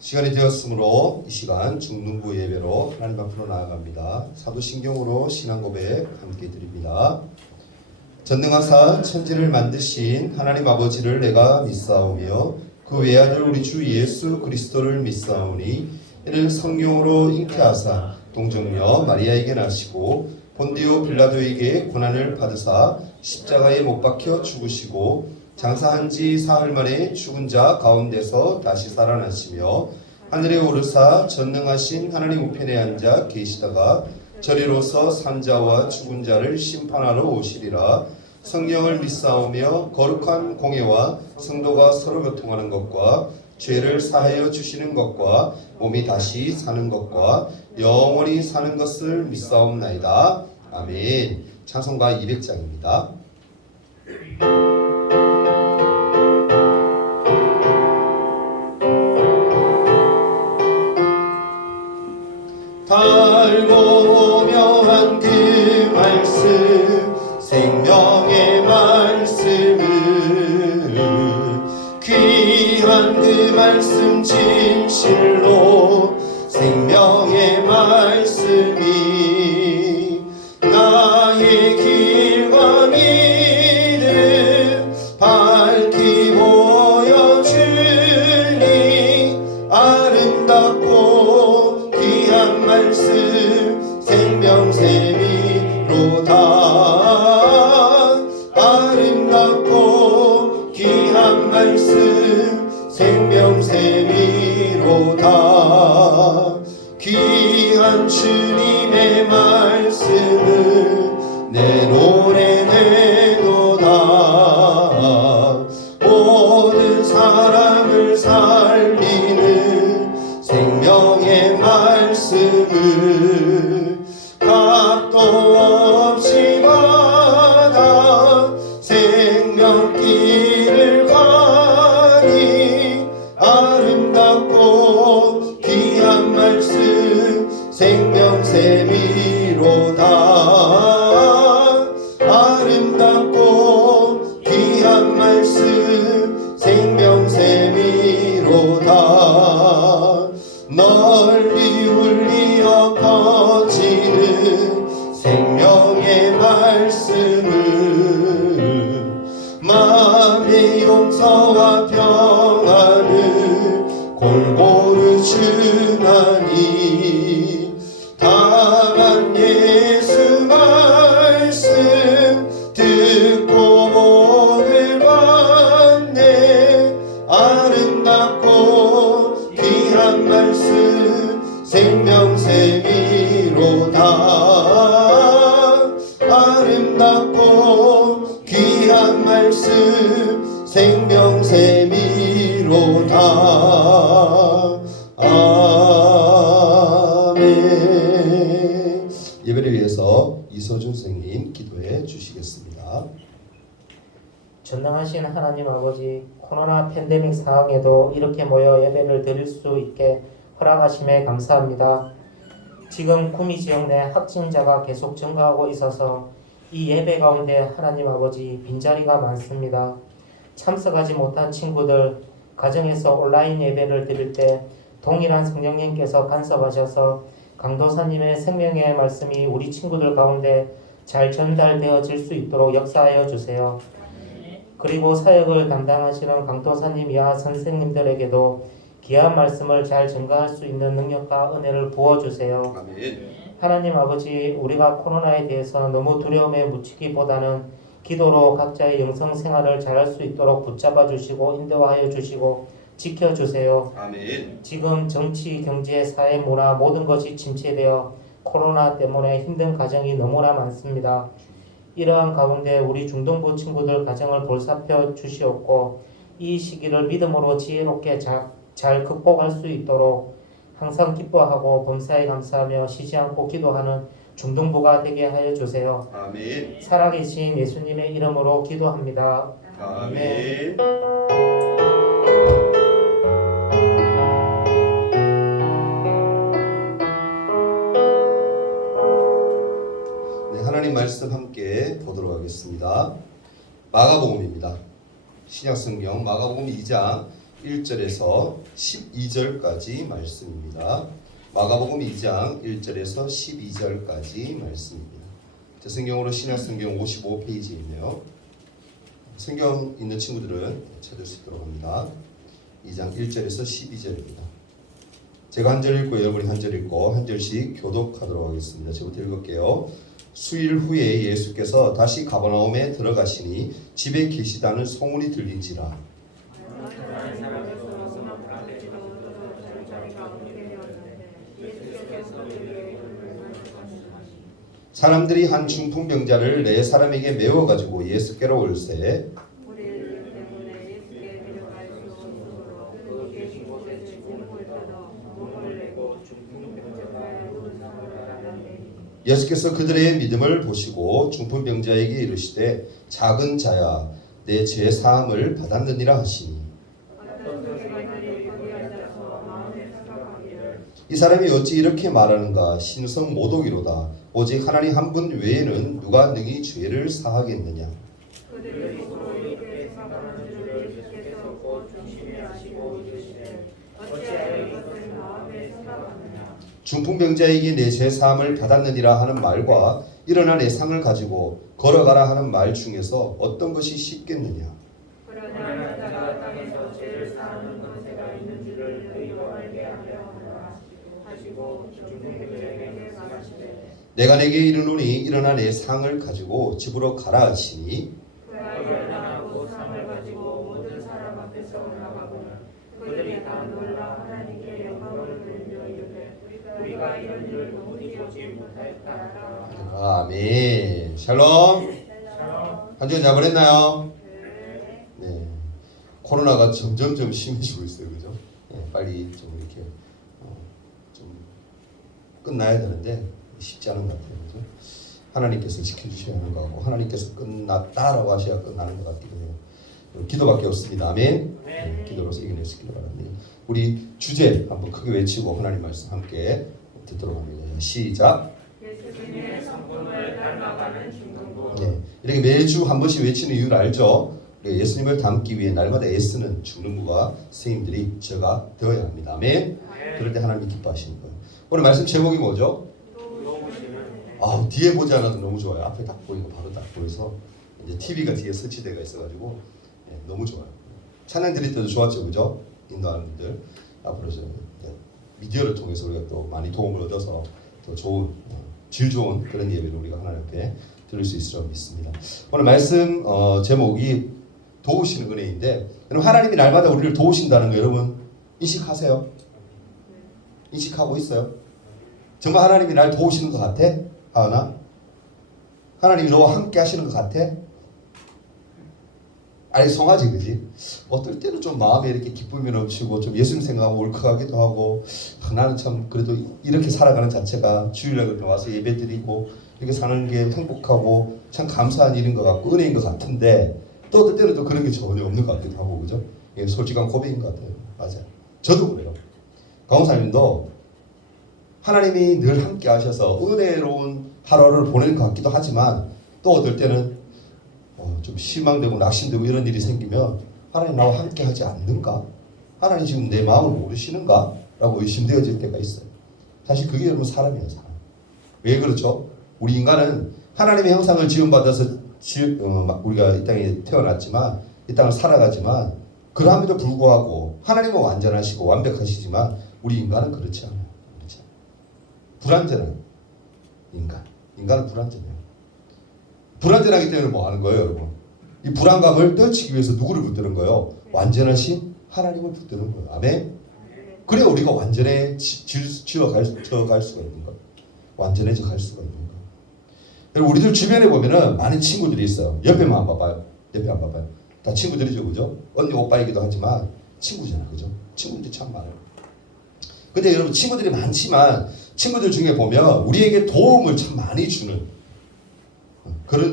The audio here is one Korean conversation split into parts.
시간이 되었으므로 이 시간 중등부 예배로 하나님 앞으로 나아갑니다. 사도신경으로 신앙고백 함께 드립니다. 전능하사 천지를 만드신 하나님 아버지를 내가 믿사오며 그 외아들 우리 주 예수 그리스도를 믿사오니 이를 성령으로 잉태하사 동정녀 마리아에게 나시고 본디오 빌라도에게 고난을 받으사 십자가에 못 박혀 죽으시고 장사한 지 사흘 만에 죽은 자 가운데서 다시 살아나시며 하늘에 오르사 전능하신 하나님 우편에 앉아 계시다가 저리로서 산 자와 죽은 자를 심판하러 오시리라. 성령을 믿사오며 거룩한 공예와 성도가 서로 교통하는 것과 죄를 사하여 주시는 것과 몸이 다시 사는 것과 영원히 사는 것을 믿사옵나이다. 아멘. 찬송가 200장입니다. 달고 묘한 그 말씀 생명의 말씀을 귀한 그 말씀 진실로 생명의 말씀이 나의 길과 믿음 밝히 보여주니 아름답고 귀한 말씀 생명샘이로다. 아름답고 귀한 말씀 생명샘이로다. 귀한 주님의 말씀을 내 노래 되도다. 모든 사람을 살리는 생명의 말씀을 값도 없이 받아 생명길을 가니 아름답고 귀한 말씀 생명샘이로다. 아름답고 귀한 말씀 생명샘이로다. 널리 울리어 퍼지는 생명의 말씀을 마음의 용서와 평안을 골고루 주나니 다만 예수 말씀 듣고 복을 받네. 아름답고 귀한 말씀 생명샘이로다. 아름답고 귀한 말씀 생명샘이로다. 아멘. 예배를 위해서 이서준 선생님 기도해 주시겠습니다. 전능하신 하나님 아버지, 코로나 팬데믹 상황에도 이렇게 모여 예배를 드릴 수 있게 허락하심에 감사합니다. 지금 구미 지역 내 확진자가 계속 증가하고 있어서 이 예배 가운데 하나님 아버지 빈자리가 많습니다. 참석하지 못한 친구들, 가정에서 온라인 예배를 드릴 때 동일한 성령님께서 간섭하셔서 강도사님의 생명의 말씀이 우리 친구들 가운데 잘 전달되어질 수 있도록 역사하여 주세요. 그리고 사역을 담당하시는 강도사님 이하 선생님들에게도 귀한 말씀을 잘 전가할 수 있는 능력과 은혜를 부어주세요. 아멘. 하나님 아버지, 우리가 코로나에 대해서 너무 두려움에 묻히기보다는 기도로 각자의 영성 생활을 잘할 수 있도록 붙잡아 주시고 인도하여 주시고 지켜주세요. 아멘. 지금 정치, 경제, 사회, 문화 모든 것이 침체되어 코로나 때문에 힘든 가정이 너무나 많습니다. 이러한 가운데 우리 중동부 친구들 가정을 돌살펴 주시옵고 이 시기를 믿음으로 지혜롭게 잘 극복할 수 있도록 항상 기뻐하고 범사에 감사하며 쉬지 않고 기도하는 중동부가 되게 하여 주세요. 아멘. 살아계신 예수님의 이름으로 기도합니다. 아멘. 네, 하나님 말씀 함께 보도록 하겠습니다. 마가복음입니다. 신약성경 마가복음 2장 1절에서 12절까지 말씀입니다. 마가복음 2장 1절에서 12절까지 말씀입니다. 제 성경으로 신약성경 55페이지이며 성경 있는 친구들은 찾을 수 있도록 합니다. 2장 1절에서 12절입니다. 제가 한 절 읽고 여러분이 한 절 읽고 한 절씩 교독하도록 하겠습니다. 제부터 읽을게요. 수일 후에 예수께서 다시 가버나움에 들어가시니 집에 계시다는 소문이 들린지라. 사람들이 한 중풍병자를 네 사람에게 메워 가지고 예수께로 올세. 예수께서 그들의 믿음을 보시고 중풍병자에게 이르시되 작은 자야 내 죄 사함을 받았느니라 하시니 이 사람이 어찌 이렇게 말하는가 신성 모독이로다 오직 하나님 한 분 외에는 누가 능히 죄를 사하겠느냐. 중풍병자에게 내 죄 사함을 받았느니라 하는 말과 일어나 내 상을 가지고 걸어가라 하는 말 중에서 어떤 것이 쉽겠느냐. 내가 내게 이르노니 일어나 내 상을 가지고 집으로 가라 하시니 그들이 다 놀라 하나님께 영광을 돌리며 이르되 우리가 이런 일을 도무지 보지 못하였다. 아멘. 샬롬. 한 주간 잘 보냈나요? 네. 코로나가 점점점 심해지고 있어요, 그죠? 네, 빨리 좀 이렇게 좀 끝나야 되는데 쉽지 않은 것 같아요, 그죠? 하나님께서 지켜주셔야 하는 것 같고 하나님께서 끝났다라고 하셔야 끝나는 것 같기도 해요. 기도밖에 없습니다. 아멘. 네, 기도로서 이겨낼 수 있기를 바랍니다. 우리 주제 한번 크게 외치고 하나님 말씀 함께 듣도록 합니다. 시작. 예수님의 성품을 닮아가는 중등부. 네, 이렇게 매주 한 번씩 외치는 이유를 알죠? 예수님을 닮기 위해 날마다 애쓰는 중등부가 선생님들이 저가 되어야 합니다. 아멘. 그럴 때 하나님이 기뻐하시는 거예요. 오늘 말씀 제목이 뭐죠? 뒤에 보지 않아도 너무 좋아요. 앞에 딱 보이고 바로 딱 보여서 이제 TV가 뒤에 설치되어 있어가지고 너무 좋아요. 찬양 드릴 때도 좋았죠, 그죠? 인도하는 분들 앞으로 좀 미디어를 통해서 우리가 또 많이 도움을 얻어서 더 좋은 질 좋은 그런 예배를 우리가 하나님 앞에 드릴 수 있으리라 믿습니다. 오늘 말씀 제목이 도우시는 은혜인데, 여러분 하나님이 날마다 우리를 도우신다는 거 여러분 인식하세요? 인식하고 있어요? 정말 하나님이 날 도우시는 것 같아? 하나? 하나님이 너와 함께 하시는 것 같아? 아니 송아지 그지? 어떨 때는 좀 마음에 이렇게 기쁨이 넘치고 좀 예수님 생각하고 울컥하기도 하고 나는 참 그래도 이렇게 살아가는 자체가 주일날 와서 예배드리고 이렇게 사는 게 행복하고 참 감사한 일인 것 같고 은혜인 것 같은데 또 어떨 때는 또 그런 게 전혀 없는 것 같기도 하고 그죠? 이게 솔직한 고백인 것 같아요. 맞아요. 저도 그래요. 강호사님도 하나님이 늘 함께 하셔서 은혜로운 하루를 보낼 것 같기도 하지만 또 어떨 때는 좀 실망되고 낙심되고 이런 일이 생기면 하나님 나와 함께 하지 않는가? 하나님 지금 내 마음을 모르시는가? 라고 의심되어질 때가 있어요. 사실 그게 여러분 사람이에요. 사람. 왜 그렇죠? 우리 인간은 하나님의 형상을 지음받아서 우리가 이 땅에 태어났지만 이 땅을 살아가지만 그럼에도 불구하고 하나님은 완전하시고 완벽하시지만 우리 인간은 그렇지 않아요. 그렇지 않아요. 불완전한 인간은 불완전해요. 불완전하기 때문에 뭐 하는 거예요, 여러분? 이 불안감을 떨치기 위해서 누구를 붙드는 거예요? 완전하신 하나님을 붙드는 거예요. 아멘? 그래야 우리가 완전해져 갈 수가 있는 거예요. 완전해져 갈 수가 있는 거예요. 여러분, 우리들 주변에 보면은 많은 친구들이 있어요. 옆에만 안 봐봐요. 옆에 안 봐봐요. 다 친구들이죠, 그죠? 언니, 오빠이기도 하지만 친구잖아, 그죠? 친구들이 참 많아요. 근데 여러분, 친구들이 많지만 친구들 중에 보면 우리에게 도움을 참 많이 주는 그런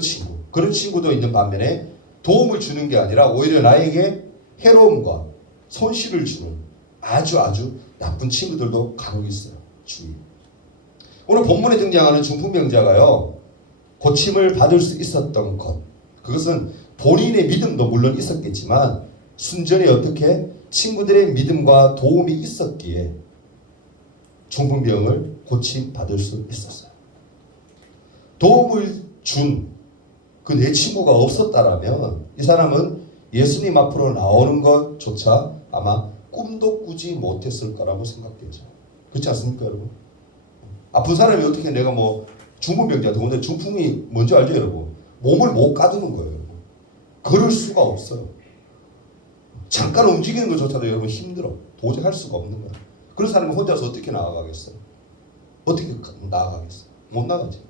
친구도 있는 반면에 도움을 주는 게 아니라 오히려 나에게 해로움과 손실을 주는 아주 나쁜 친구들도 간혹 있어요. 주위에. 오늘 본문에 등장하는 중풍병자가요, 고침을 받을 수 있었던 것, 그것은 본인의 믿음도 물론 있었겠지만 순전히 어떻게 친구들의 믿음과 도움이 있었기에 중풍병을 고침받을 수 있었어요. 도움을 준 그 내 친구가 없었다라면 이 사람은 예수님 앞으로 나오는 것조차 아마 꿈도 꾸지 못했을 거라고 생각되죠. 그렇지 않습니까, 여러분? 아픈 사람이 어떻게 내가 뭐 중풍병자, 더군다나 중풍이 뭔지 알죠, 여러분? 몸을 못 가두는 거예요. 걸을 수가 없어요. 잠깐 움직이는 것조차도 여러분 힘들어. 도저히 할 수가 없는 거야. 그런 사람이 혼자서 어떻게 나아가겠어요? 어떻게 나아가겠어요? 못 나가지.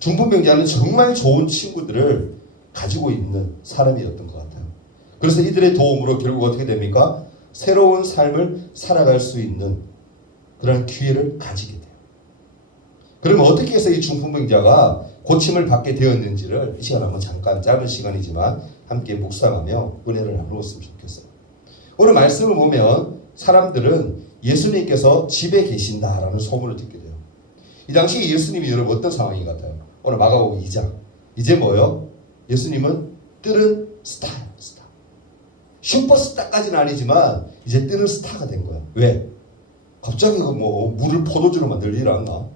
중풍병자는 정말 좋은 친구들을 가지고 있는 사람이었던 것 같아요. 그래서 이들의 도움으로 결국 어떻게 됩니까? 새로운 삶을 살아갈 수 있는 그런 기회를 가지게 돼요. 그러면 어떻게 해서 이 중풍병자가 고침을 받게 되었는지를 이 시간 한번 잠깐 짧은 시간이지만 함께 묵상하며 은혜를 나누었으면 좋겠어요. 오늘 말씀을 보면 사람들은 예수님께서 집에 계신다라는 소문을 듣게 돼요. 이 당시 예수님이 여러분 어떤 상황인 것 같아요? 오늘 마가복음 2장. 이제 뭐요? 예수님은 뜨는 스타예요. 스타. 슈퍼스타까지는 아니지만 이제 뜨는 스타가 된 거야. 왜? 갑자기 뭐 물을 포도주로 만들 일 않나?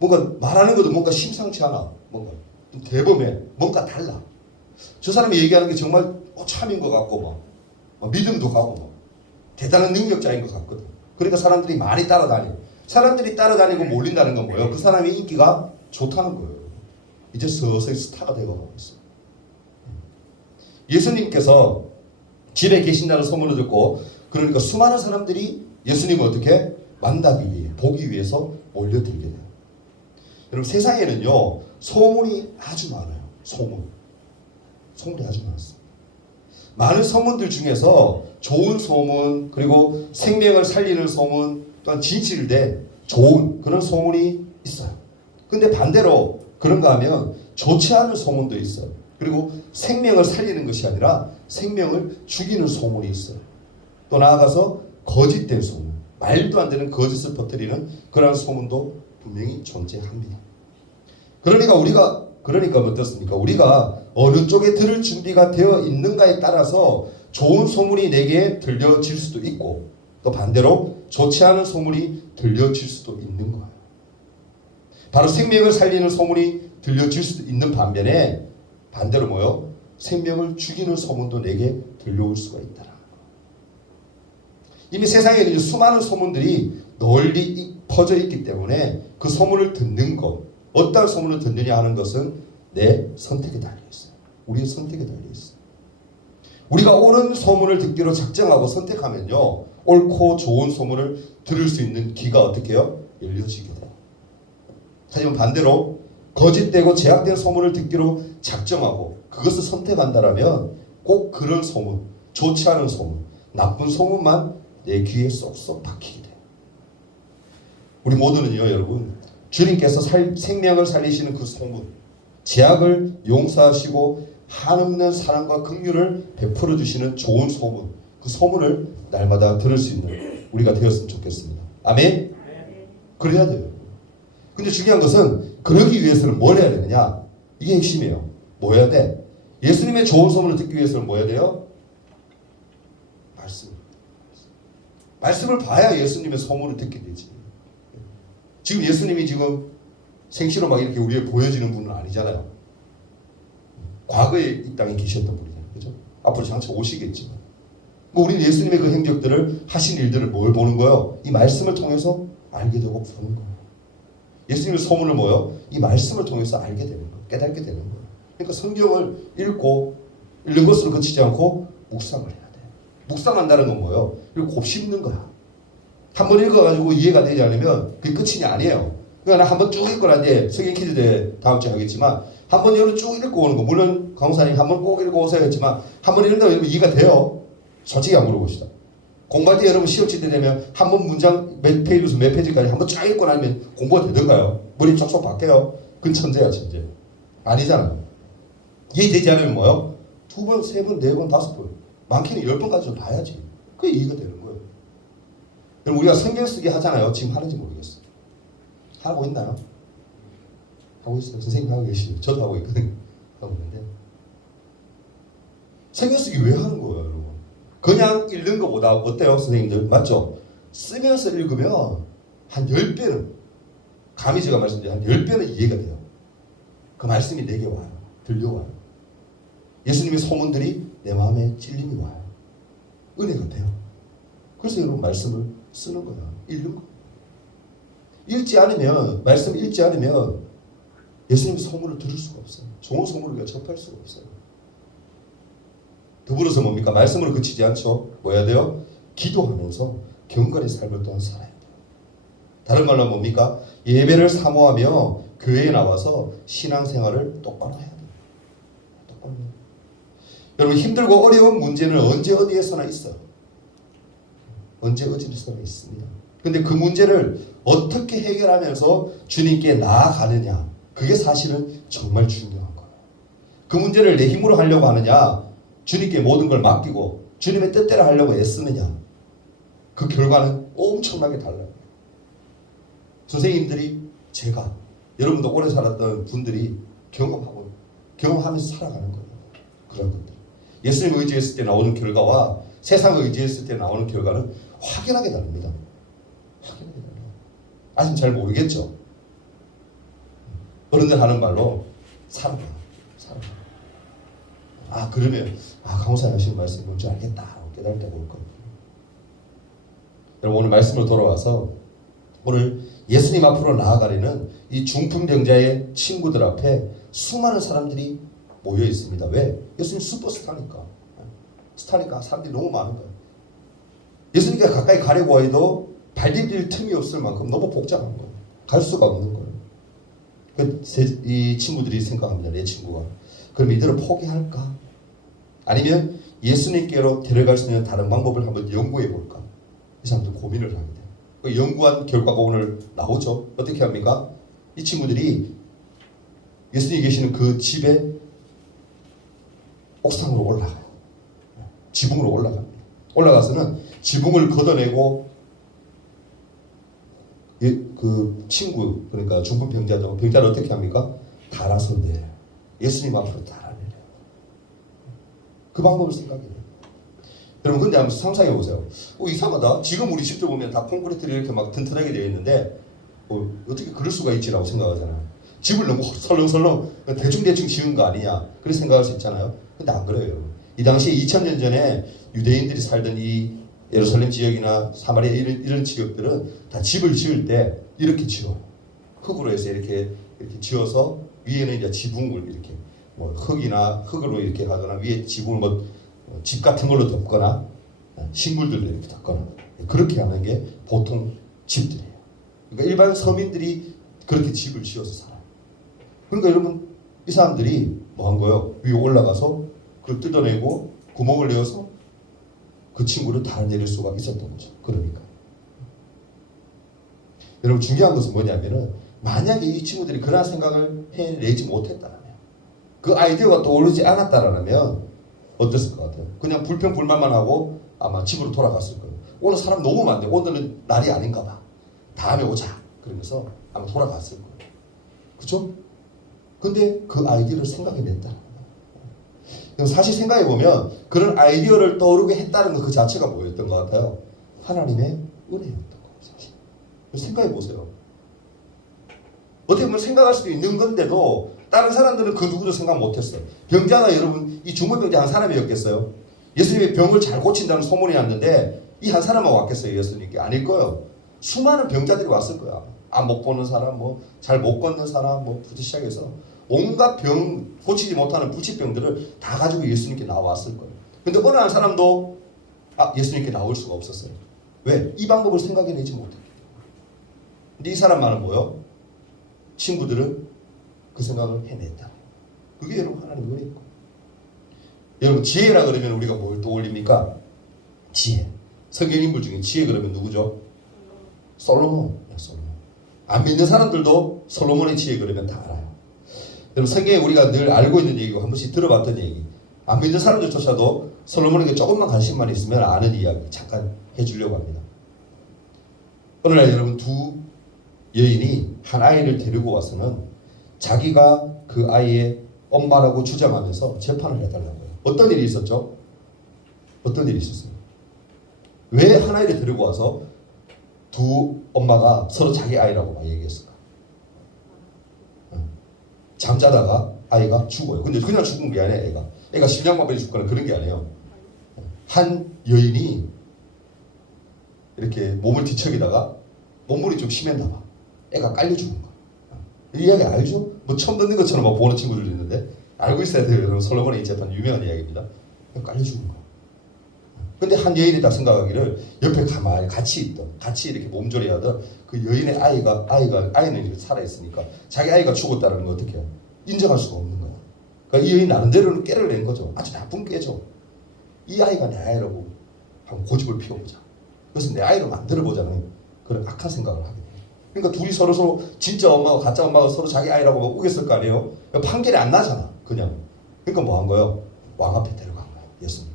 뭔가 말하는 것도 뭔가 심상치 않아. 뭔가 좀 대범해. 뭔가 달라. 저 사람이 얘기하는 게 정말 참인 것 같고 막 믿음도 가고 막 대단한 능력자인 것 같거든. 그러니까 사람들이 많이 따라다녀. 사람들이 따라다니고 몰린다는 건 뭐예요? 그 사람의 인기가 좋다는 거예요. 이제 서서히 스타가 되어가고 있어요. 예수님께서 집에 계신다는 소문을 듣고 그러니까 수많은 사람들이 예수님을 어떻게 만나기 위해 보기 위해서 몰려들게 돼요. 여러분 세상에는요 소문이 아주 많아요. 소문이 아주 많았어요. 많은 소문들 중에서 좋은 소문 그리고 생명을 살리는 소문 또한 진실된 좋은 그런 소문이 있어요. 근데 반대로 그런가 하면 좋지 않은 소문도 있어요. 그리고 생명을 살리는 것이 아니라 생명을 죽이는 소문이 있어요. 또 나아가서 거짓된 소문, 말도 안 되는 거짓을 퍼뜨리는 그러한 소문도 분명히 존재합니다. 그러니까 어떻습니까? 우리가 어느 쪽에 들을 준비가 되어 있는가에 따라서 좋은 소문이 내게 들려질 수도 있고 또 반대로 좋지 않은 소문이 들려질 수도 있는 거예요. 바로 생명을 살리는 소문이 들려질 수도 있는 반면에 반대로 뭐요? 생명을 죽이는 소문도 내게 들려올 수가 있다. 이미 세상에는 수많은 소문들이 널리 퍼져 있기 때문에 그 소문을 듣는 것, 어떤 소문을 듣느냐 하는 것은 내 선택에 달려 있어요. 우리의 선택에 달려 있어요. 우리가 옳은 소문을 듣기로 작정하고 선택하면요, 옳고 좋은 소문을 들을 수 있는 귀가 어떻게 해요? 열려지게 돼요. 하지만 반대로 거짓되고 제약된 소문을 듣기로 작정하고 그것을 선택한다라면 꼭 그런 소문, 좋지 않은 소문, 나쁜 소문만 내 귀에 쏙쏙 박히게 돼요. 우리 모두는요, 여러분, 주님께서 생명을 살리시는 그 소문, 제약을 용서하시고 한없는 사랑과 긍휼을 베풀어 주시는 좋은 소문, 그 소문을 날마다 들을 수 있는 우리가 되었으면 좋겠습니다. 아멘? 그래야 돼요. 근데 중요한 것은 그러기 위해서는 뭘 해야 되느냐? 이게 핵심이에요. 뭐 해야 돼? 예수님의 좋은 소문을 듣기 위해서는 뭐 해야 돼요? 말씀을 봐야 예수님의 소문을 듣게 되지. 지금 예수님이 지금 생시로 막 이렇게 우리에게 보여지는 분은 아니잖아요. 과거에 이 땅에 계셨던 분이잖아요. 그죠? 앞으로 장차 오시겠지만. 우리는 예수님의 그 행적들을 하신 일들을 뭘 보는 거예요? 이 말씀을 통해서 알게 되고 보는 거예요. 예수님의 소문을 뭐요? 이 말씀을 통해서 알게 되는 거예요. 깨닫게 되는 거예요. 그러니까 성경을 읽는 것으로 그치지 않고 묵상을 해야 돼요. 묵상한다는 건 뭐예요? 이걸 곱씹는 거야. 한번 읽어가지고 이해가 되지 않으면 그게 끝이 아니에요. 그러니까 나 한번 쭉 읽고 난 뒤에 성경 퀴즈 대 다음 주에 하겠지만 한번 여러분 쭉 읽고 오는 거 물론 강사님 한번 꼭 읽고 오세요 했지만 한번 읽는다고 여러분 이해가 돼요? 솔직히 안 물어봅시다. 공부할 때 여러분 시험 칠 때 되면 한 번 문장 몇 페이지에서 몇 페이지까지 한번 쫙 읽고 나면 공부가 되던가요? 머리 쏙쏙 바뀌어요? 그건 천재야 천재. 아니잖아요. 이해되지 않으면 뭐요? 2번, 3번, 4번, 5번 많게는 10번까지 좀 봐야지. 그게 이해가 되는 거예요. 여러분 우리가 성경 쓰기 하잖아요. 지금 하는지 모르겠어요. 하고 있나요? 하고 있어요. 선생님 하고 계시죠. 저도 하고 있거든요. 하고 있는데 성경 쓰기 왜 하는 거예요, 여러분? 그냥 읽는 것보다 어때요, 선생님들? 맞죠? 쓰면서 읽으면 한 10배는, 감히 제가 말씀드린 한 10배는 이해가 돼요. 그 말씀이 내게 와요. 들려와요. 예수님의 소문들이 내 마음에 찔림이 와요. 은혜가 돼요. 그래서 여러분 말씀을 쓰는 거야. 읽는 거야. 읽지 않으면, 말씀 읽지 않으면 예수님의 소문을 들을 수가 없어요. 좋은 소문을 우리가 접할 수가 없어요. 더불어서 뭡니까? 말씀으로 그치지 않죠. 뭐 해야 돼요? 기도하면서 경건의 삶을 또한 살아야 돼요. 다른 말로 뭡니까? 예배를 사모하며 교회에 나와서 신앙생활을 똑바로 해야 돼요. 똑바로 해야 돼요. 여러분 힘들고 어려운 문제는 언제 어디에서나 있어요. 언제 어디에서나 있습니다. 근데 그 문제를 어떻게 해결하면서 주님께 나아가느냐, 그게 사실은 정말 중요한 거예요. 그 문제를 내 힘으로 하려고 하느냐, 주님께 모든 걸 맡기고 주님의 뜻대로 하려고 애쓰느냐, 그 결과는 엄청나게 달라요. 선생님들이, 제가, 여러분도 오래 살았던 분들이 경험하면서 살아가는 거예요. 그런 것들. 예수님 의지했을 때 나오는 결과와 세상을 의지했을 때 나오는 결과는 확연하게 다릅니다. 확연하게 달라요. 아직 잘 모르겠죠. 어른들 하는 말로 살아봐. 그러면 강호사님 하시는 말씀이 뭔지 알겠다 깨달을 때가 올 겁니다. 여러분 오늘 말씀으로 돌아와서 오늘 예수님 앞으로 나아가려는 이 중풍병자의 친구들 앞에 수많은 사람들이 모여 있습니다. 왜? 예수님 슈퍼스타니까. 스타니까 사람들이 너무 많은 거예요. 예수님께 가까이 가려고 해도 발디딜 틈이 없을 만큼 너무 복잡한 거예요. 갈 수가 없는 거예요. 이 친구들이 생각합니다. 내 친구가. 그럼 이들을 포기할까? 아니면 예수님께로 데려갈 수 있는 다른 방법을 한번 연구해 볼까? 이 사람들 고민을 하게 돼요. 그 연구한 결과가 오늘 나오죠. 어떻게 합니까? 이 친구들이 예수님이 계시는 그 집에 옥상으로 올라가요. 지붕으로 올라갑니다. 올라가서는 지붕을 걷어내고 그 친구, 그러니까 중풍병자죠. 병자를 어떻게 합니까? 달아서 내려요. 예수님 앞으로 달아내려요. 그 방법을 생각해요. 여러분 근데 한번 상상해 보세요. 이상하다. 지금 우리 집들 보면 다 콘크리트를 이렇게 막 튼튼하게 되어 있는데 어떻게 그럴 수가 있지라고 생각하잖아요. 집을 너무 설렁설렁 대충대충 지은 거 아니냐 그렇게 생각할 수 있잖아요. 근데 안 그래요. 여러분. 이 당시에 2000년 전에 유대인들이 살던 이 예루살렘 지역이나 사마리아 이런 지역들은 다 집을 지을 때 이렇게 지어요. 흙으로 해서 이렇게 지어서 위에는 이제 지붕을 이렇게 뭐 흙으로 이렇게 하거나 위에 지붕을 집 같은 걸로 덮거나 식물들로 이렇게 덮거나 그렇게 하는 게 보통 집들이에요. 그러니까 일반 서민들이 그렇게 집을 지어서 살아요. 그러니까 여러분 이 사람들이 뭐 한 거예요? 위에 올라가서 그걸 뜯어내고 구멍을 내어서 그 친구를 달아내릴 수가 있었던 거죠. 그러니까 여러분 중요한 것은 뭐냐면은 만약에 이 친구들이 그런 생각을 해내지 못했다면 그 아이디어가 떠오르지 않았다면 어땠을 것 같아요? 그냥 불평불만만 하고 아마 집으로 돌아갔을 거예요. 오늘 사람 너무 많대. 오늘은 날이 아닌가 봐. 다음에 오자. 그러면서 아마 돌아갔을 거예요. 그죠? 근데 그 아이디어를 생각해냈다. 사실 생각해보면 그런 아이디어를 떠오르게 했다는 것 그 자체가 뭐였던 것 같아요? 하나님의 은혜였던 거예요. 사실. 생각해보세요. 어떻게 보면 생각할 수도 있는 건데도 다른 사람들은 그 누구도 생각 못했어요. 병자가 여러분 이 중풍병자 한 사람이었겠어요? 예수님의 병을 잘 고친다는 소문이 났는데 이 한 사람만 왔겠어요? 예수님께? 아닐 거예요. 수많은 병자들이 왔을 거야. 못 보는 사람, 잘 못 걷는 사람, 부터 시작해서 온갖 병 고치지 못하는 불치병들을 다 가지고 예수님께 나왔을 거예요. 근데 어느 한 사람도 예수님께 나올 수가 없었어요. 왜? 이 방법을 생각해내지 못했기 때문에. 근데 이 사람만은 뭐요? 친구들은 그 생각을 해냈다. 그게 여러분 하나님의 은혜입니다. 여러분 지혜라 그러면 우리가 뭘 떠올립니까? 지혜. 성경 인물 중에 지혜 그러면 누구죠? 솔로몬. 안 믿는 사람들도 솔로몬의 지혜 그러면 다 알아요. 여러분 성경에 우리가 늘 알고 있는 얘기고 한 번씩 들어봤던 얘기. 안 믿는 사람들조차도 솔로몬에게 조금만 관심만 있으면 아는 이야기 잠깐 해주려고 합니다. 어느 날 여러분 두 여인이 한 아이를 데리고 와서는 자기가 그 아이의 엄마라고 주장하면서 재판을 해달라고요. 어떤 일이 있었죠? 어떤 일이 있었어요? 왜 한 아이를 데리고 와서 두 엄마가 서로 자기 아이라고 막 얘기했을까? 잠자다가 아이가 죽어요. 근데 그냥 죽은 게 아니에요. 애가 심장마비를 죽거나 그런 게 아니에요. 한 여인이 이렇게 몸을 뒤척이다가 몸물이 좀 심했나 봐. 애가 깔려 죽은 거야. 이 이야기 알죠? 뭐 처음 듣는 것처럼 막 보는 친구들도 있는데 알고 있어야 돼요. 여러분, 솔로몬의 재판 유명한 이야기입니다. 깔려 죽은 거야. 근데 한 여인이 딱 생각하기를 옆에 가만히 같이 이렇게 몸조리 하던 그 여인의 아이는 이렇게 살아있으니까 자기 아이가 죽었다는 걸 어떻게 해요? 인정할 수가 없는 거야. 그러니까 이 여인 나름대로는 깨를 낸 거죠. 아주 나쁜 깨죠. 이 아이가 내 아이라고 한번 고집을 피워보자. 그래서 내 아이로 만들어보자는 그런 악한 생각을 하게 돼요. 그러니까 둘이 서로 진짜 엄마와 가짜 엄마가 서로 자기 아이라고 막 우겼을 거 아니에요? 판결이 안 나잖아. 그냥. 그러니까 뭐 한 거예요? 왕 앞에 데려간 거예요. 예수님.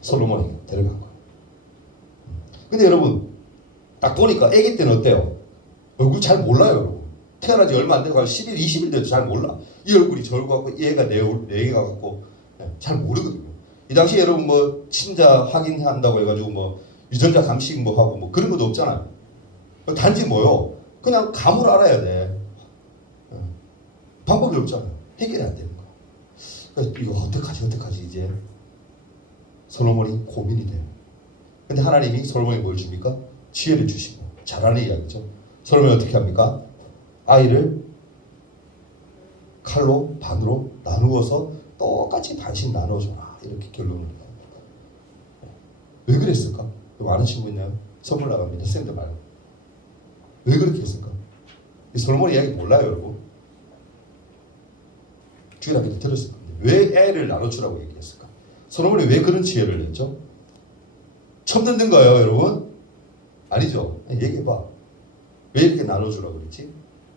솔로몬이 데려간 거예요. 근데 여러분 딱 보니까 아기 때는 어때요? 얼굴 잘 몰라요, 여러분. 태어난 지 얼마 안 돼서 10일, 20일 돼도 잘 몰라. 이 얼굴이 저걸 같고 이 애가 내 애가 같고 잘 모르거든요. 이 당시에 여러분 뭐 친자 확인한다고 해가지고 뭐 유전자 감식 뭐 하고 뭐 그런 것도 없잖아요. 단지 뭐요? 그냥 감을 알아야 돼. 방법이 없잖아요. 해결이 안 되는 거야. 그래서 이거 어떡하지 이제 솔로몬이 고민이 돼요. 근데 하나님이 솔로몬이 뭘 줍니까? 지혜를 주시고 잘하는 이야기죠. 솔로몬이 어떻게 합니까? 아이를 칼로 반으로 나누어서 똑같이 반씩 나눠줘라. 이렇게 결론을 해요. 왜 그랬을까? 아는 친구 있나요? 선물 나갑니다. 선생님들 말고. 왜 그렇게 했을까? 이 솔로몬 이야기 몰라요, 여러분. 주일학교 때 들었을 건데 왜 애를 나눠주라고 얘기했을까? 솔로몬이 왜 그런 지혜를 냈죠? 처음 듣는 거예요, 여러분? 아니죠? 얘기해봐. 왜 이렇게 나눠주라고 그랬지?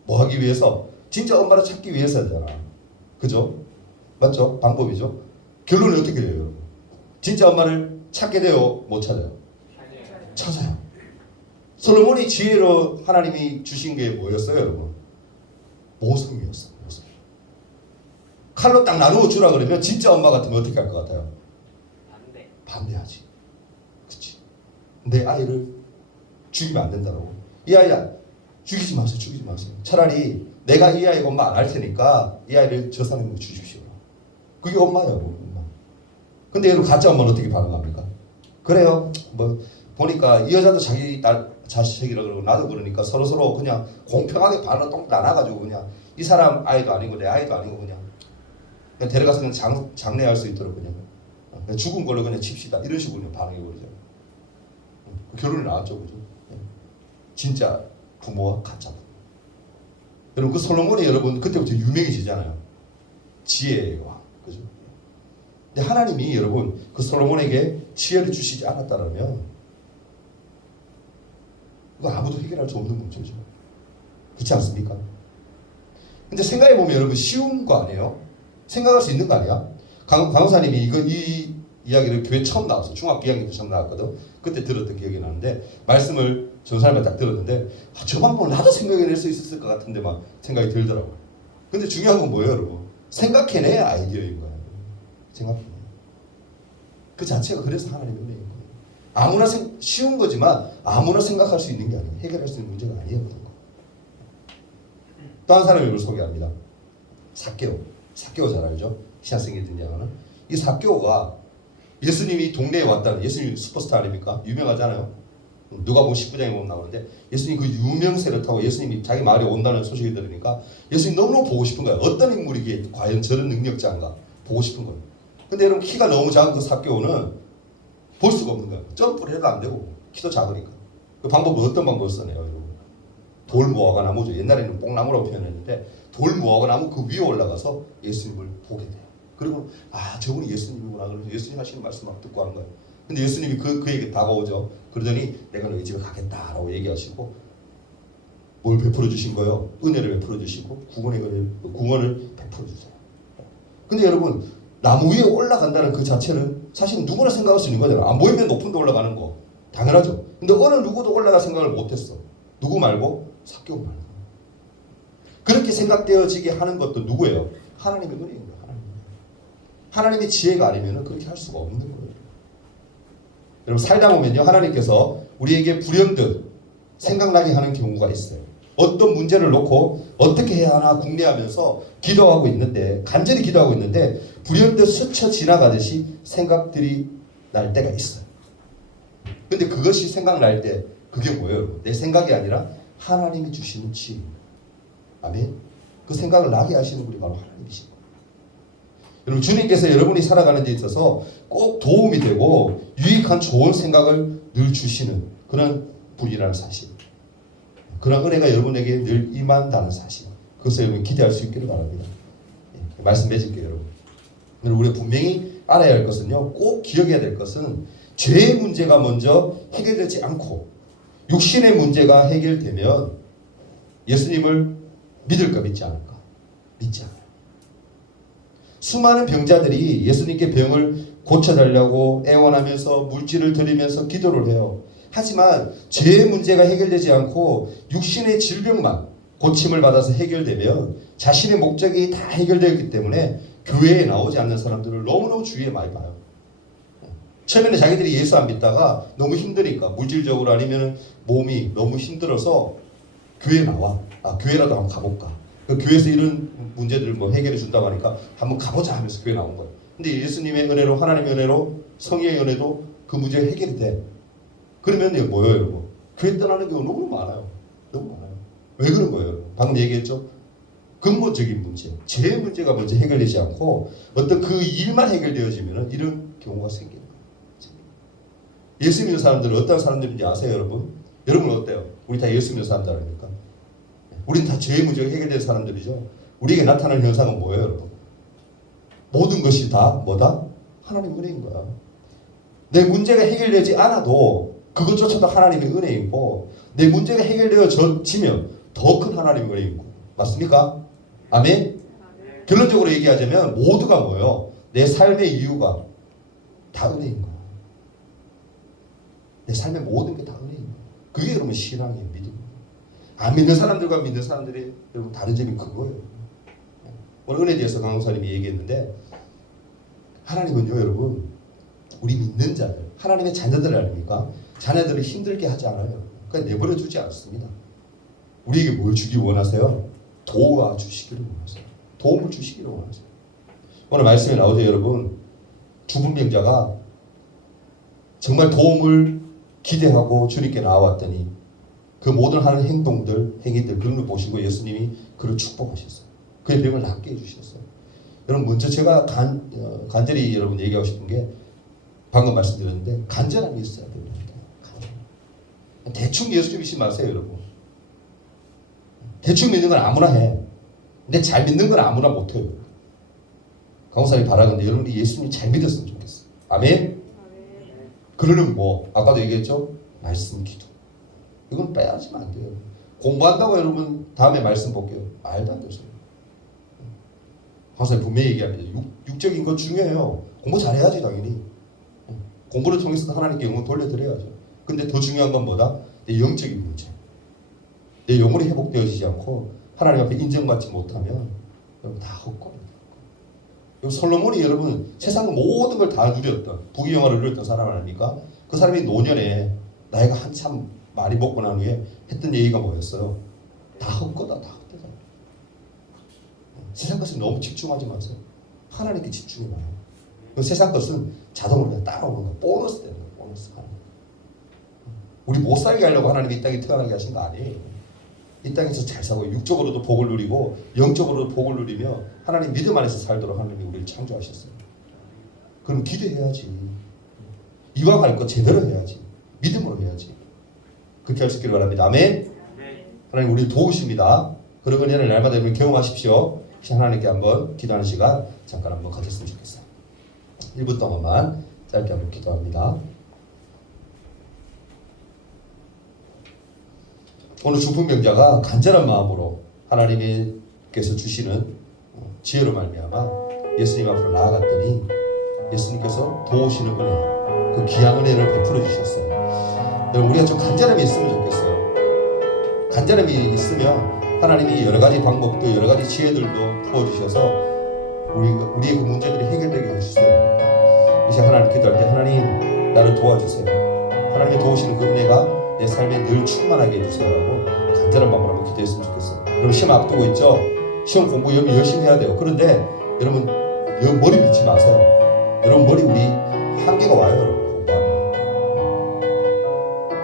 뭐 하기 위해서? 진짜 엄마를 찾기 위해서잖아. 그죠? 맞죠? 방법이죠? 결론이 어떻게 돼요, 여러분? 진짜 엄마를 찾게 돼요? 못 찾아요? 찾아요. 솔로몬이 지혜로 하나님이 주신 게 뭐였어요, 여러분? 모성이었어요. 모성. 칼로 딱 나누어 주라 그러면 진짜 엄마 같으면 어떻게 할 것 같아요? 반대하지. 그치? 내 아이를 죽이면 안 된다고. 이 아이야 죽이지 마세요. 차라리 내가 이 아이가 엄마 안 할 테니까 이 아이를 저 사람에게 주십시오. 그게 엄마예요, 엄마. 근데 여러분 가짜 엄마는 어떻게 반응합니까? 그래요. 뭐 보니까 이 여자도 자기 딸 자식이라 그러고 나도 그러니까 서로 그냥 공평하게 반을 똥 나눠가지고 그냥 이 사람 아이도 아니고 내 아이도 아니고 그냥 데려가서 그냥 장례할 수 있도록 그냥 죽은 걸로 그냥 칩시다. 이런 식으로 그냥 반응해버리죠. 결론이 나왔죠, 그죠? 진짜 부모와 가짜 부모. 여러분 그 솔로몬이 여러분 그때부터 유명해지잖아요. 지혜의 왕, 그죠? 근데 하나님이 여러분 그 솔로몬에게 지혜를 주시지 않았다면 이거 아무도 해결할 수 없는 문제죠. 그렇지 않습니까? 근데 생각해보면 여러분 쉬운 거 아니에요? 생각할 수 있는 거 아니야? 강호사님이 이 이야기를 교회 처음 나왔어. 중학교 2학년 때 처음 나왔거든. 그때 들었던 기억이 나는데 말씀을 전사님한테 딱 들었는데 저 방법은 나도 생각해낼 수 있었을 것 같은데 막 생각이 들더라고요. 근데 중요한 건 뭐예요, 여러분? 생각해내야 아이디어인 거예요. 생각해내. 그 자체가 그래서 하나님의 은혜인 거예요. 아무나 쉬운 거지만 아무나 생각할 수 있는 게 아니에요. 해결할 수 있는 문제가 아니에요. 또 한 사람을 소개합니다. 삭개오 잘 알죠? 신학생이 등장하는 이 삭개오가 예수님이 동네에 왔다는 예수님 슈퍼스타 아닙니까? 유명하잖아요. 누가복음 19장에 보면 나오는데 예수님 그 유명세를 타고 예수님이 자기 마을에 온다는 소식을 들으니까 예수님 너무너무 보고 싶은 거예요. 어떤 인물이기에 과연 저런 능력자인가 보고 싶은 거예요. 근데 여러분 키가 너무 작은 그 삭개오는 볼 수가 없는 거예요. 점프를 해도 안 되고 키도 작으니까. 그 방법은 어떤 방법을 써내요, 여러분? 돌 무화과 나무죠. 옛날에는 뽕나무라고 표현했는데 돌 무화과 나무 그 위에 올라가서 예수님을 보게 돼요. 그리고 저분이 예수님이구나. 그래서 예수님 하시는 말씀 막 듣고 하는 거예요. 근데 예수님이 그에게 다가오죠. 그러더니 내가 너희 집에 가겠다라고 얘기하시고 뭘 베풀어 주신 거예요? 은혜를 베풀어 주시고 구원을 베풀어 주세요. 근데 여러분 나무 위에 올라간다는 그 자체는 사실 누구나 생각할 수 있는 거잖아요. 안 보이면 높은 데 올라가는 거 당연하죠. 근데 어느 누구도 올라갈 생각을 못했어. 누구 말고? 삭개오 말고. 그렇게 생각되어지게 하는 것도 누구예요? 하나님의 은혜인 거예요. 하나님의 지혜가 아니면 그렇게 할 수가 없는 거예요. 여러분 살다 보면요 하나님께서 우리에게 불현듯 생각나게 하는 경우가 있어요. 어떤 문제를 놓고 어떻게 해야 하나 궁리하면서 기도하고 있는데 간절히 기도하고 있는데 불현듯 스쳐 지나가듯이 생각들이 날 때가 있어요. 근데 그것이 생각날 때 그게 뭐예요? 내 생각이 아니라 하나님이 주시는 지혜. 아멘. 그 생각을 나게 하시는 분이 바로 하나님이십니다. 여러분 주님께서 여러분이 살아가는 데 있어서 꼭 도움이 되고 유익한 좋은 생각을 늘 주시는 그런 분이라는 사실, 그런 은혜가 여러분에게 늘 임한다는 사실, 그것을 여러분 기대할 수 있기를 바랍니다. 말씀 맺을게요. 여러분 우리가 분명히 알아야 할 것은요, 꼭 기억해야 될 것은 죄의 문제가 먼저 해결되지 않고 육신의 문제가 해결되면 예수님을 믿을까 믿지 않을까? 믿지 않아요. 수많은 병자들이 예수님께 병을 고쳐달라고 애원하면서 물질을 드리면서 기도를 해요. 하지만 죄의 문제가 해결되지 않고 육신의 질병만 고침을 받아서 해결되면 자신의 목적이 다 해결되었기 때문에 교회에 나오지 않는 사람들을 너무너무 주위에 많이 봐요. 처음에는 자기들이 예수 안 믿다가 너무 힘드니까 물질적으로 아니면 몸이 너무 힘들어서 교회에 나와. 교회라도 한번 가볼까. 그 교회에서 이런 문제들을 뭐 해결해 준다고 하니까 한번 가보자 하면서 교회 나온 거예요. 근데 예수님의 은혜로, 하나님의 은혜로, 성령의 은혜도 그 문제가 해결이 돼. 그러면 뭐예요, 여러분? 교회 떠나는 경우 너무 많아요. 너무 많아요. 왜 그런 거예요, 여러분? 방금 얘기했죠? 근본적인 문제, 죄의 문제가 먼저 해결되지 않고 어떤 그 일만 해결되어지면 이런 경우가 생기는 거예요. 예수 믿는 사람들은 어떤 사람들인지 아세요, 여러분? 여러분은 어때요? 우리 다 예수 믿는 사람들 아닙니까? 우리는 다 죄의 문제가 해결된 사람들이죠. 우리에게 나타나는 현상은 뭐예요, 여러분? 모든 것이 다 뭐다? 하나님의 은혜인 거야. 내 문제가 해결되지 않아도 그것조차도 하나님의 은혜이고, 내 문제가 해결되어지면 더 큰 하나님의 은혜이고, 맞습니까? 아멘? 결론적으로 얘기하자면 모두가 뭐예요? 내 삶의 이유가 다 은혜인 거야. 내 삶의 모든 게 다 은혜인 거야. 그게 여러분 신앙이에요, 믿음. 안 믿는 사람들과 믿는 사람들이 여러분 다른 점이 그거예요. 오늘 은혜에 대해서 강호사님이 얘기했는데, 하나님은요 여러분 우리 믿는 자들, 하나님의 자녀들 아닙니까? 자녀들을 힘들게 하지 않아요. 그러니까 내버려 두지 않습니다. 우리에게 뭘 주기 원하세요? 도와주시기를 원하세요. 도움을 주시기를 원하세요. 오늘 말씀에 나오죠, 여러분. 주분병자가 정말 도움을 기대하고 주님께 나왔더니 그 모든 하는 행동들, 행위들 그런 걸 보시고 예수님이 그를 축복하셨어요. 그의 병을 낫게 해주셨어요. 여러분 먼저 제가 간절히 여러분 얘기하고 싶은 게 방금 말씀드렸는데 간절함이 있어야 됩니다. 대충 예수 믿지 마세요, 여러분. 대충 믿는 건 아무나 해. 근데 잘 믿는 건 아무나 못해요. 강호사님이 바라는데 여러분이 예수님 잘 믿었으면 좋겠어요. 아멘? 그러려면 뭐 아까도 얘기했죠? 말씀, 기도. 이건 빼야지면 안 돼요. 공부한다고 여러분 다음에 말씀 볼게요. 말도 안 되죠. 강호사님 분명히 얘기합니다. 육적인 건 중요해요. 공부 잘해야지 당연히. 공부를 통해서 하나님께 영혼 돌려드려야죠. 근데 더 중요한 건 뭐다? 내 영적인 문제. 내 영혼이 회복되어지지 않고 하나님 앞에 인정받지 못하면 여러분 다 헛겁니다. 솔로몬이 여러분 세상 모든 걸 다 누렸던 부귀영화를 누렸던 사람 아닙니까? 그 사람이 노년에 나이가 한참 많이 먹고 난 후에 했던 얘기가 뭐였어요? 다 헛거다, 다 헛되다. 세상 것에 너무 집중하지 마세요. 하나님께 집중해봐요. 세상 것은 자동으로 따라오는 거, 보너스 되는 거, 보너스. 우리 못 살게 하려고 하나님이 이 땅에 태어나게 하신 거 아니에요. 이 땅에서 잘 살고 육적으로도 복을 누리고 영적으로도 복을 누리며 하나님 믿음 안에서 살도록 하나님이 우리를 창조하셨어요. 그럼 기도해야지. 이왕 할 거 제대로 해야지. 믿음으로 해야지. 그렇게 할 수 있기를 바랍니다. 아멘. 하나님 우리를 도우십니다. 그런 은혜를 날마다 여러분 경험하십시오. 하나님께 한번 기도하는 시간 잠깐 한번 가졌으면 좋겠어요. 1분 동안만 짧게 한번 기도합니다. 오늘 중풍병자가 간절한 마음으로 하나님께서 주시는 지혜로 말미암아 예수님 앞으로 나아갔더니 예수님께서 도우시는 은혜, 그 귀한 은혜를 베풀어 주셨어요. 여러분 우리가 좀 간절함이 있으면 좋겠어요. 간절함이 있으면 하나님이 여러 가지 방법도 여러 가지 지혜들도 부어주셔서 우리의 그 문제들이 해결되게 해주십니다. 하나님 기도할 때 하나님 나를 도와주세요. 하나님의 도우시는 그 은혜가 내 삶에 늘 충만하게 해주세요라고 간절한 마음으로 한번 기도했으면 좋겠어요. 여러분 시험 앞두고 있죠? 시험 공부 여러분 열심히 해야 돼요. 그런데 여러분 머리 밀지 마세요. 여러분 머리 우리 한계가 와요. 여러분 공부하면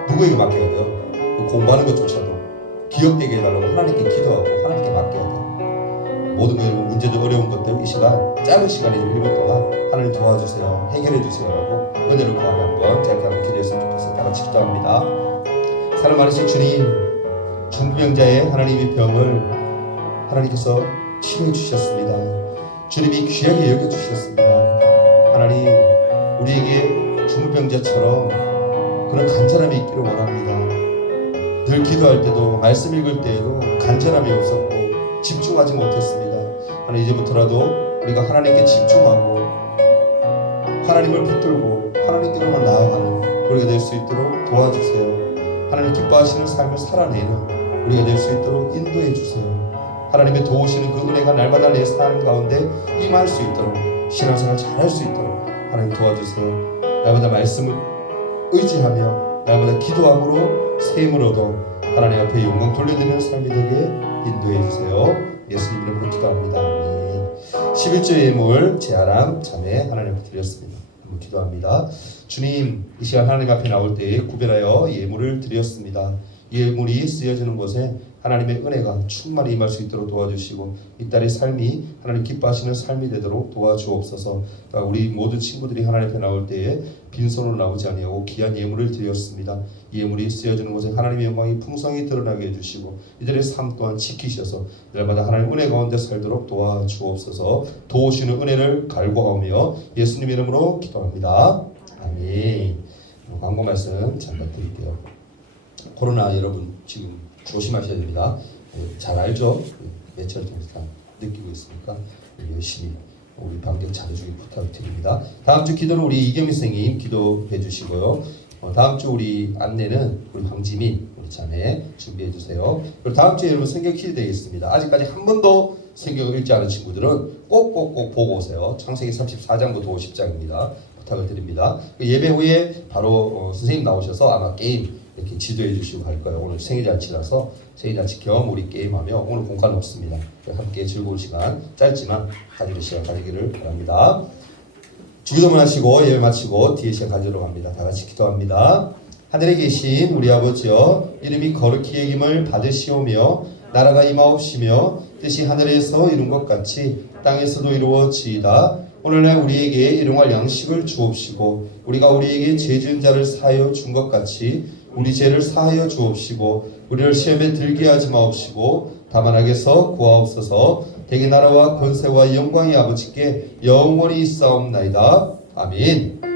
누구에게 맡겨야 돼요? 그 공부하는 것조차도 기억되게 해달라고 하나님께 기도하고 하나님께 맡겨야 돼요. 모든 거 여러분 문제들 어려운 것들 이 시간 짧은 시간이죠. 1분 동안 하나님 도와주세요. 해결해 주세요라고 은혜를 구하며 한번 짧게 한번 기도했으면 좋겠어요. 다 같이 기도합니다. 사랑 많으신 주님, 중병자의 하나님의 병을 하나님께서 치료해 주셨습니다. 주님이 귀하게 여겨 주셨습니다. 하나님 우리에게 중병자처럼 그런 간절함이 있기를 원합니다. 늘 기도할 때도 말씀 읽을 때에도 간절함이 없었고 집중하지 못했습니다. 하나님 이제부터라도 우리가 하나님께 집중하고 하나님을 붙들고 하나님께로만 나아가는 우리가 될 수 있도록 도와주세요. 하나님 기뻐하시는 삶을 살아내는 우리가 될 수 있도록 인도해 주세요. 하나님의 도우시는 그 은혜가 날마다 내 삶 가운데 임할 수 있도록 신앙생활 잘할 수 있도록 하나님 도와주세요. 날마다 말씀을 의지하며 날마다 기도함으로 샘을 얻어 하나님 앞에 영광 돌려드리는 삶이 되게 인도해 주세요. 예수님 이름으로 기도합니다. 아멘. 11조 예물 제아람 자매 하나님 앞에 드렸습니다. 한번 기도합니다. 주님 이 시간 하나님 앞에 나올 때에 구별하여 예물을 드렸습니다. 예물이 쓰여지는 곳에 하나님의 은혜가 충만히 임할 수 있도록 도와주시고 이 딸의 삶이 하나님 기뻐하시는 삶이 되도록 도와주옵소서. 우리 모든 친구들이 하나님 앞에 나올 때에 빈손으로 나오지 아니하고 귀한 예물을 드렸습니다. 예물이 쓰여지는 곳에 하나님의 영광이 풍성히 드러나게 해주시고 이들의 삶 또한 지키셔서 날마다 하나님 은혜 가운데 살도록 도와주옵소서. 도우시는 은혜를 갈구하며 예수님 이름으로 기도합니다. 아멘. 광고 말씀 잠깐 드릴게요. 코로나 여러분 지금 조심하셔야 됩니다. 잘 알죠? 매체를 통해서 다 느끼고 있으니까 열심히 우리 반격 잘해주기 부탁드립니다. 다음 주 기도는 우리 이경민 선생님 기도해 주시고요. 다음 주 우리 안내는 우리 황지민 우리 자매 준비해 주세요. 그리고 다음 주에 여러분 성경 퀴즈 되겠습니다. 아직까지 한 번도 성경을 읽지 않은 친구들은 꼭꼭꼭 보고 오세요. 창세기 34장부터 50장입니다. 부탁을 드립니다. 예배 후에 바로 선생님 나오셔서 아마 게임 이렇게 지도해 주시고 갈 거예요. 오늘 생일잔치라서 생일잔치 겸 우리 게임하며 오늘 공간 없습니다. 함께 즐거운 시간 짧지만 가지는 시간 가지기를 바랍니다. 주기도문 하시고 예배 마치고 뒤에 시간 가지러 갑니다. 다 같이 기도합니다. 하늘에 계신 우리 아버지여 이름이 거룩히 여김을 받으시오며 나라가 임하옵시며 뜻이 하늘에서 이룬 것 같이 땅에서도 이루어지이다. 오늘날 우리에게 일용할 양식을 주옵시고 우리가 우리에게 죄 지은 자를 사하여 준 것 같이 우리 죄를 사하여 주옵시고 우리를 시험에 들게 하지 마옵시고 다만 악에서 구하옵소서. 대개 나라와 권세와 영광이 아버지께 영원히 있사옵나이다. 아멘.